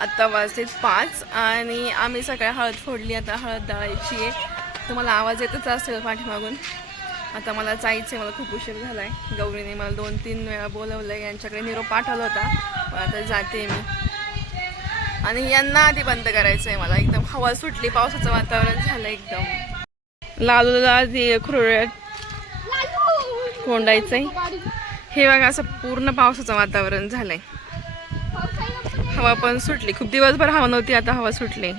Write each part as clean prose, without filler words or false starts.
आत्ता वाजले 5 आणि आम्ही सकाळी हळद फोडली. आता हळद दळायची आहे. तुम्हाला आवाज येतच असेल पाठीमागून. आता मला जायचं आहे, मला खूप उशीर झाला आहे. गौरीने मला 2-3 वेळा बोलवलं आहे, यांच्याकडे निरोप पाठवला होता. आता जाते मी आणि यांना आधी बंद करायचं आहे. मला एकदम हवा सुटली, पावसाचं वातावरण झालं एकदम. लालूला आधी खुरड्यात कोंडायचं आहे. हे बघा असं पूर्ण पावसाचं वातावरण झालंय. हवा पण सुटली, खूप दिवसभर हवा नव्हती, आता हवा सुटली.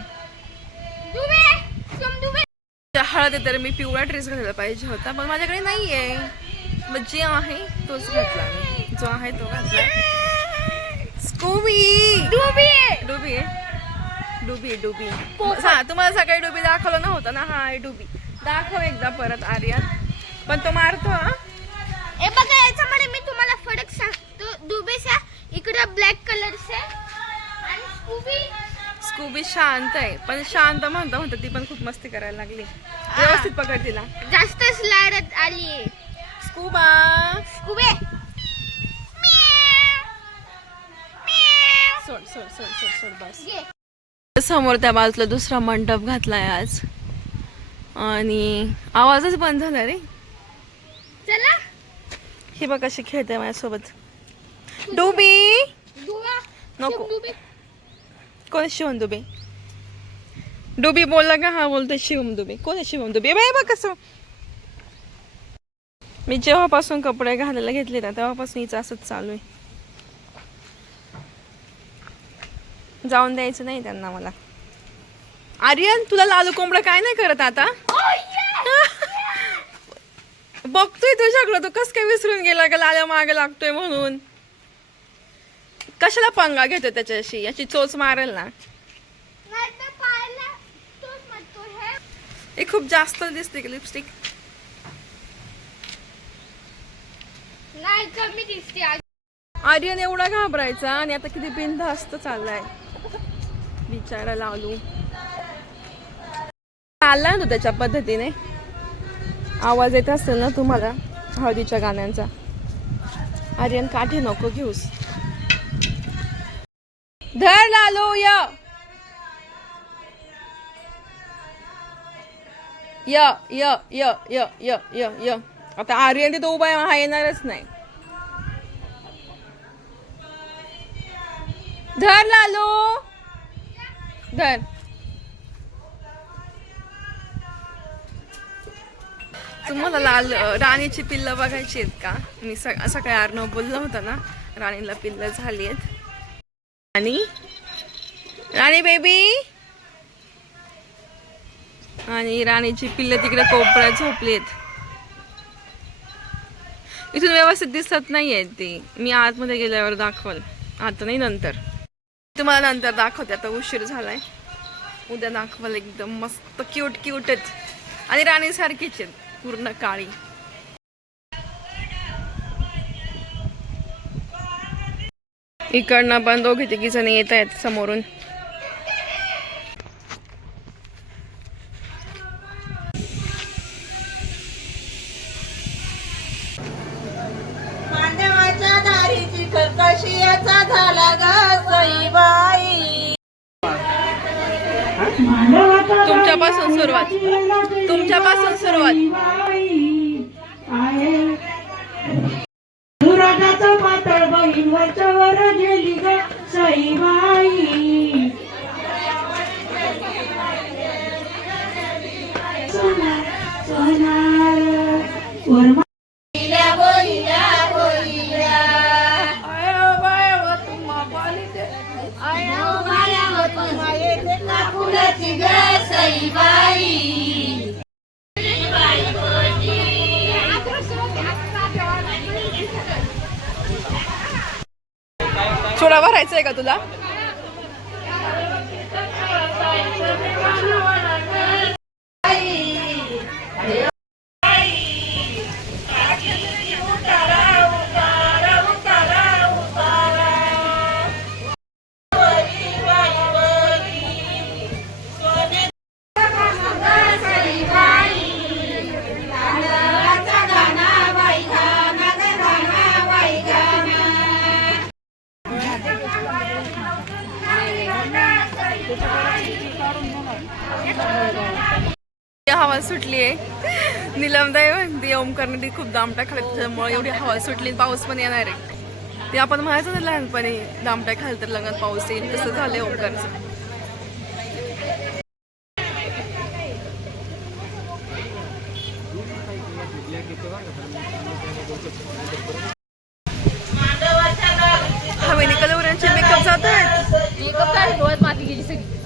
हळद तर मी पिवळा ड्रेस घालायला पाहिजे होता, पण माझ्याकडे नाहीये. मग जे आहे तोच घातला मी, जो आहे तो घातला. स्कूबी डुबी डुबी डुबी डुबी तुम्हाला सकाळी डुबी दाखवलं नव्हतं ना. हा डुबी दाखव एकदा परत आर्यन, पण तो मारतो. हे बघा, याच्यामध्ये मी तुम्हाला फरक सांगतो. डुबीचा इकडे ब्लॅक कलर से आणि स्कूबी शांत आहे, पण शांत म्हणता ती पण खूप मस्ती करायला लागली. व्यवस्थित पकड तिला, जास्तच लाडत आली. स्कूबा स्कूबे सोड सोड सोड सोड सोड बस. समोर त्या बाजूला दुसरा मंडप घातलाय आज आणि आवाजच बंद झाला रे. चला, हे बघ कशी खेळते माझ्यासोबत. डुबी नको. कोण शिवम दुबे? डुबी बोलला का? हा बोलतोय शिवम दुबे. कोण आहे शिवम दुबे? बाय बघ कसं. मी जेव्हापासून कपडे घालायला घेतले ना तेव्हापासून हिचं असंच चालू आहे. जाऊन द्यायचं नाही त्यांना मला. आर्यन, तुला लालू कोंबडा काय नाही करत आता? बघतोय तुझ्याकडं, तो कस काय विसरून गेला का लाल्या मागे लागतोय म्हणून. कशाला पंगा घेतो त्याच्याशी? याची चोच मारेल ना. हे खूप जास्त दिसते की लिपस्टिक? नाही, कमी दिसते. आर्यन एवढा घाबरायचा आणि आता किती बिनधास्त चाललाय बिचारा लालू. चाललाय ना त्याच्या पद्धतीने. आवाज येत असेल ना तुम्हाला हळदीच्या गाण्यांचा. आर्यन काठी नको घेऊस. धर लालू. य य य य य य य य. आता आर्यन तिथं उभा आहे, हा येणारच नाही. धर लालू, धर. तुम्हाला राणीची पिल्लं बघायची आहेत का? मी सकाळी अर्णव बोलला होता ना, राणीला पिल्लं झाली आहेत. आणि राणी बेबी आणि राणीची पिल्लं तिकडे कोपऱ्यात झोपलीत. इथून व्यवस्थित दिसत नाहीये ती. मी आतमध्ये गेल्यावर दाखवल, आता नाही नंतर. तुम्हाला नंतर दाखवते, आता उशीर झालाय. उद्या दाखवल. एकदम मस्त क्यूट क्यूट आहेत आणि राणी सारखीच आहेत, पूर्ण काळी. इकडनं पण दोघे तिघी जण येत आहेत समोरून. मांडवाच्या दारीची कशियाचा झाला ग सईबाई. तुमच्यापासून सुरुवात, तुमच्यापासून सुरुवात. दुरागाचं पातळ बहीण वरच्यावर गेली ग सईबाई. सोनार सोनार वरमा छोडा भरायचा आहे का तुला? हवा सुटली आहे. निलमदाई म्हणते ओमकारने खूप दामटा खाल्ला त्याच्यामुळे एवढी हवा सुटली, पाऊस पण येणार आहे. ते आपण म्हणायचं ना लहानपणी दामटा खाल तर लग्नात पाऊस येईल, तसं झालंय ओमकारचं. हवेली कलवरांचे मेकअप जात आहेत. माती गेली सगळी.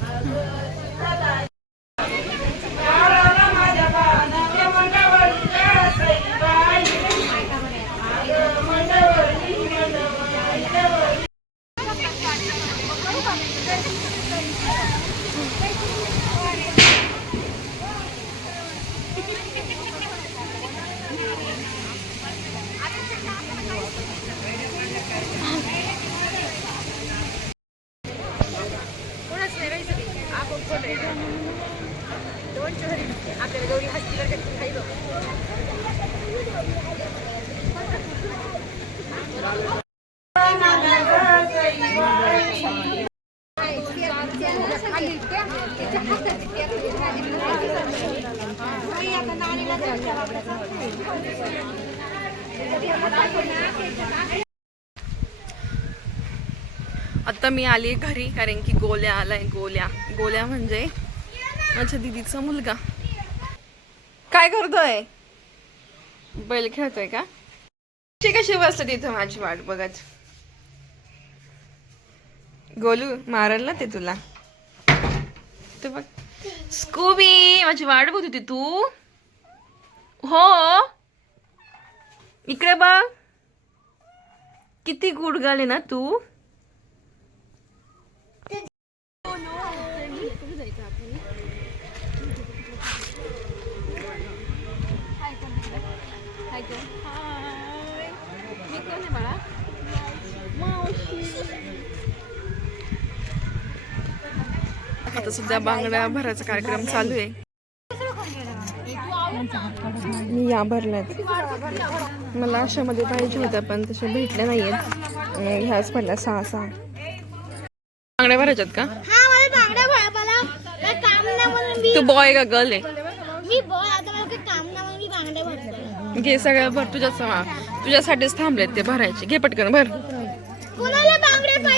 आता मी आली घरी कारण की गोल्या आलाय. गोल्या म्हणजे माझ्या दीदीचा मुलगा. काय करतोय? बैल खेळतोय का? कशी बसलं तिथं माझी वाट बघत. गोलू मारल ना ते तुला. तू बघ स्कूबी माझी वाट बघत होती तू. हो इकडे बघ किती गुडगाले ना तू. आता सध्या बांगड्या भरायचा कार्यक्रम चालू आहे. मी या भरल्यात. मला अशामध्ये पाहिजे होत्या पण तसे भेटल्या नाहीयेत. ह्याच पडल्या 6 बांगड्या भरायच्यात का? हा मला बांगड्या भरा. मला काम नाही म्हणून मी तू बॉय का गर्ल आहे? बॉय. आता मला काही काम नाही म्हणून मी बांगड्या भरते. घे सगळं भर. तुझ्यासाठीच थांबलेत ते भरायचे. घे पटकन भर. कोणाला